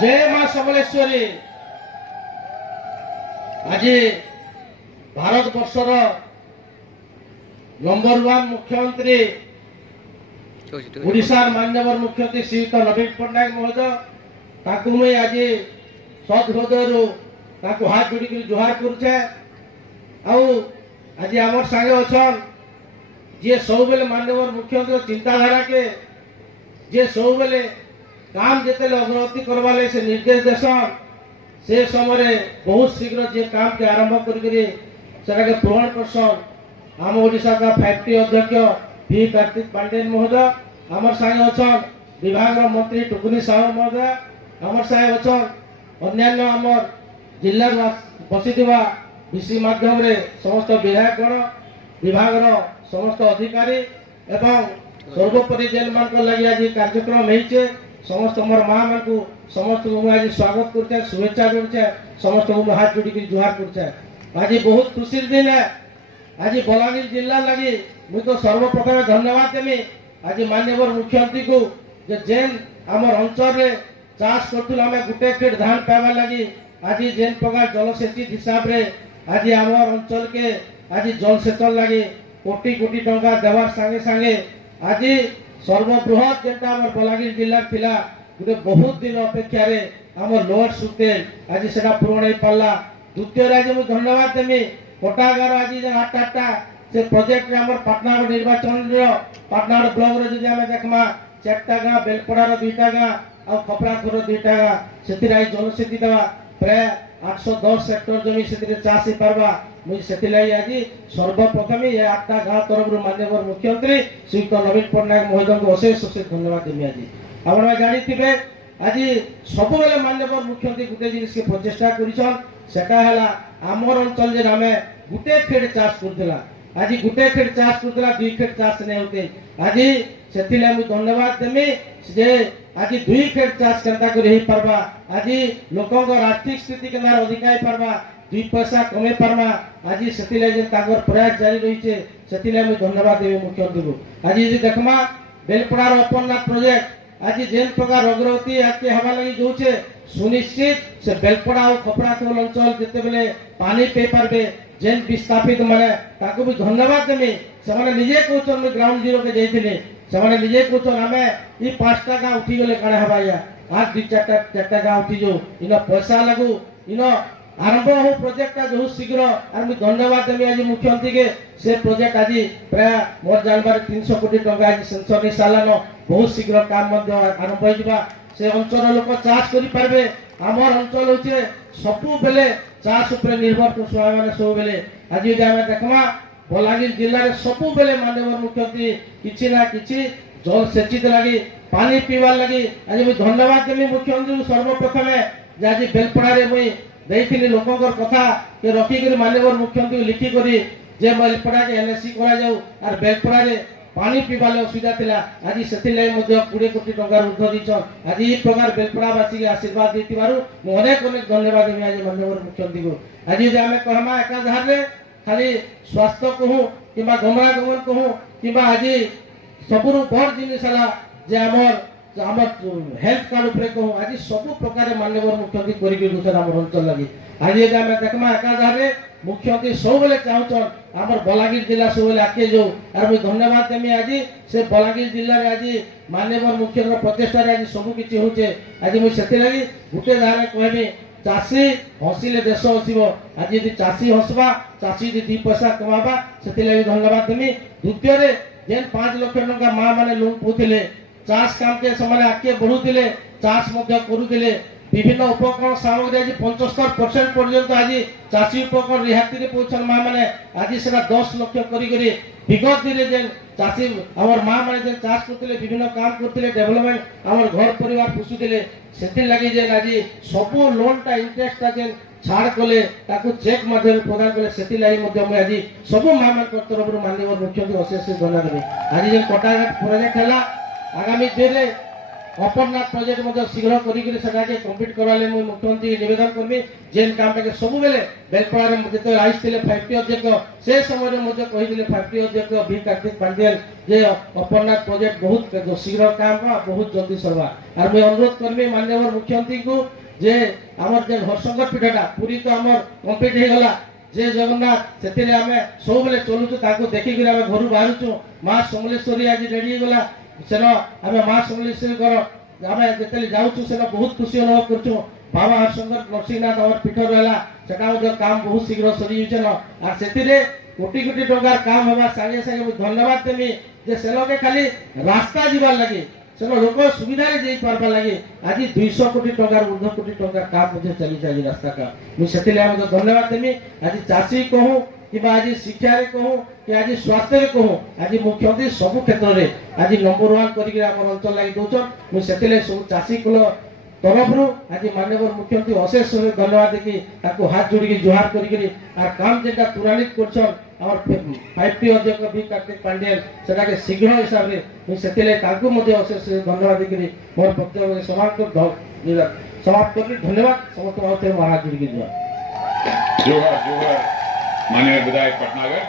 जय मां समलेश्वरी। आज भारत वर्षर नंबर 1 मुख्यमंत्री ओडिशा माननीय मुख्यमंत्री श्रीयुक्त नवीन पट्टनायक महोदय ताकू मुई आज सद हृदय हाथ जोड़ी जुहार करुचे। आज आम सागे अच्छन जी सब बेले माननीय मुख्यमंत्री चिंताधारा के जे सब बेले काम जिते अग्रगति करवा से निर्देश देसन से समय बहुत शीघ्र जे काम के आरंभ करके पूरण करसन। आम ओडिशा का 5T अध्यक्ष भी कार्तिक पांडेन महोदय आमर सागे अच्छन विभाग मंत्री टुकुनी साहू महोदय आमर सागे अच्छन अन्य आमर जिला बसी विसी माध्यम रे समस्त विधायकगण विभाग समस्त अधिकारी एवं सर्वोपरि जेन मान लगी आज कार्यक्रम होइछे समस्त मोर मां मान को समस्त आज स्वागत करछे शुभेच्छा करछे समस्त हाथ जोड़ी जुहार करछे। आज बहुत खुशी दिन है। आज बलांगीर जिला लगी मुझे तो सर्वप्रथम धन्यवाद देमी आज माननीय मुख्यमंत्री को जेन आमर अंचल रे चाष करथुल आमे गुटे खेत धान पाइबा लगी आज जेन प्रकार जलसेचित हिसाब रे आज आमर अंचल के आज जलसेचन लगी कोटी कोटी टंका देवार संगे संगे आज सर्वबृहत जेटा आमर बलांगीर जिला थिला गुटे बहुत दिन अपेक्षा रे आमर लोअर सुतेल आज सेटा पूर्ण हो पाला। द्वितीय आज मु धन्यवाद देमी कोटागार आज जे 8 से प्रोजेक्ट रे आमर पाटनागढ़ निर्वाचन रो पाटनागढ़ ब्लॉक रे जदि आमे देखमा 4टा गां बेलपड़ार 2टा गां और खपराखुर 2टा गां सेतिर आज जलसेची देवा प्राय 810 हेक्टर जमी सेतिर चाष ही पारबा मुझे सेतिलाई आज सर्वप्रथम ये 8टा गां तरफ माननीय मुख्यमंत्री श्रीयुक्त नवीन पट्टनायक महोदय को अशेष अशेष धन्यवाद देमी। आज आपण जानी थिबे आज सब बेले माननीय मुख्यमंत्री गुटे जिनिस के प्रचेष्टा करिसन सेटा हला आमर अंचल जे नामे गुटे खेत चाष करथला आज गुटे खेत चाष करथला 2 खेत चाष नै होते आज सेतिले मु धन्यवाद देमी जे आज 2 खेत चाष करता कर रही परबा आज लोकों को आर्थिक स्थिति के नार अधिकाई परबा 2 पैसा कमे परमा आज सेतिले जे तागर प्रयास जारी रही छे सेतिले मु धन्यवाद देबे मुख्यमंत्री को। आज जे देखमा बेलपड़ार अपरनाथ प्रोजेक्ट आज जेन प्रकार अग्रगति आके हवा लगी जोचे सुनिश्चित से बेलपड़ा और खपराखोल अंचल जिते बेले पानी पे पारबे जेन विस्थापित माने ताको भी धन्यवाद देमी से माने निजे कोचन में ग्राउंड जीरो के जाइथिले से माने निजे कोचन हमें ई 5टा गां उठी गेले काणे हवाया आज 2-4टा गां उठी जो इनो पैसा लागू इनो आरंभ हो प्रोजेक्ट का जो शीघ्र और मैं धन्यवाद देमी आज मुख्यमंत्री के से प्रोजेक्ट आज प्राय मोर जानबार 300 कोटी टंका आज सेंसर नि सालानो बहुत शीघ्र काम मध्य आरंभ हो जिबा से अंचल लोक चाष करि पारबे। आमर अंचल होचे सबु बेले चाष ऊपर निर्भर कर स्वामी माने सब बेले आज जे हम देखमा बलांगीर जिल्ला रे सबु बेले माननीय मुख्यमंत्री किछि ना किछि जल सेचित लागि पानी पीवार लागि आज मैं धन्यवाद देमी मुख्यमंत्री सर्वप्रथम आज बेलपड़ा रे मुई देइथिनि लोकंकर कथा के रखी कर माननीय मुख्यमंत्री लिखी करी जे बेलपड़ा के एनएससी करा जाऊ और बेलपड़ा रे पानी पीवाले असुविधा थिला आज सेति lai मध्ये 20 कोटी टंका उद्ध दिछन आज ई प्रकार बेलपड़ावासी के आशीर्वाद देतिबारु मु अनेक अनेक धन्यवाद देमी आज माननीय मुख्यमंत्री को। आज जे हमें कहमा एकाधार रे खाली स्वास्थ्य कहू किबा गमनागमन कहू किबा आज सबुरु बड़ जिनिस हला जे हमर हेल्थ कार्ड ऊपर कहू आज सब प्रकार माननीय मुख्यमंत्री करिके दुसरा हमर अंचल लागि आज जे हमें देखमा एकाधार रे मुख्यमंत्री सब बेले चाहूचन आमर बलांगीर जिला सब बेले आके जो और मैं धन्यवाद देमी आज से बलांगीर जिला रे आज माननीय मुख्यमंत्री प्रचेष्टा रे आज सब किछि होचे आज मैं सेति लागि गुटे धारे कहबी चाषी हसिले देश हसिबो आज यदि चाषी हसबा चाषी यदि 2 पैसा कमाबा सेति लागि धन्यवाद देमी। द्वितीय रे जेन 5 लाख टंका मां माने लोन पोथिले चाष काम के समय आके बढ़ुतिले चाष मध्य करुतिले विभिन्न उपकरण सामग्री आज 75% पर्यंत आज चाषी उपकरण रिहाती रे पहुंचन मां माने आज सेटा 10 लाख करी करी विगत दिन जेन चाषी हमर मां माने जेन चाष करतिले विभिन्न काम करतिले डेवलपमेंट हमर घर परिवार पुसुतिले सेति लागि जेन आज सब लोन टा इंटरेस्ट ता जेन छाड़ कले ताकू चेक माध्यम प्रदान कले सेति लागि मध्ये मैं आज सब मां मान तरफ माननीय मुख्यमंत्री अशेष धन्यवाद देबी। आज जेन कोटाघाट प्रोजेक्ट हला आगामी दिन अपरनाथ प्रोजेक्ट मध्य शीघ्र करिकरी सेटाके कंप्लीट करवाले मुई मुख्यमंत्री निवेदन करबी जेन काम टाके सब बेले बेलपड़ारे जेते आइसथिले 5टी अध्यक्ष से समय मध्य कहिदिले 5टी अध्यक्ष बी कार्तिक पांडेल जे अपरनाथ प्रोजेक्ट बहुत शीघ्र काम बा बहुत जल्दी सरवा और मैं अनुरोध करबी माननीय मुख्यमंत्री को जे हमर जेन हरशंकर पीठटा पूरी तो हमर कंप्लीट हे गला जे जगन्नाथ सेतिले हमें सब बेले चलुछु ताको देखि कि हमें घर बाहरुछु मां समलेश्वरी आज रेडी गला सेन हमें मां समलेश्वरी कर हमें जेतले जाउछु सेन बहुत खुशी अनुभव करछु बाबा हरशंकर नरसिंहनाथ हमर पीठ रहला सेटा मध्य काम बहुत शीघ्र सरी जछन आ सेतिले कोटी कोटी टंकार काम हवा संगे संगे धन्यवाद देमी जे सेलोके खाली रास्ता जीवार लगी सेनो लोक सुविधा रे जेई पारबा लगी आज 200 कोटी टंकार ऊर्ध्व कोटी टंकार काम मध्य चली जाई रास्ता का मु सेतिले हम धन्यवाद देमी आज चासी कहूं कि आज शिक्षा रे कहूं कि आज स्वास्थ्य रे कहूं आज मुख्यमंत्री सब क्षेत्र रे आज नंबर 1 करिक हमर अंचल लागि दोचन मु सेतिले सब चासी कुल तरफ आज माननीय मुख्यमंत्री अशेष धन्यवाद देखी ताको हाथ जोड़ी जुहार करी आ काम जेटा तुरान्वित करछन और 5टी अध्यक्ष बी कार्तिक पांडेल सेटाके शीघ्र हिसाब रे मु सेतिले ताको मध्ये अशेष धन्यवाद देखी मोर वक्तव्य समाप्त करी धन्यवाद समस्त महाराज जोड़ी जुहार जोहार जोहार माननीय विधायक पटनागर।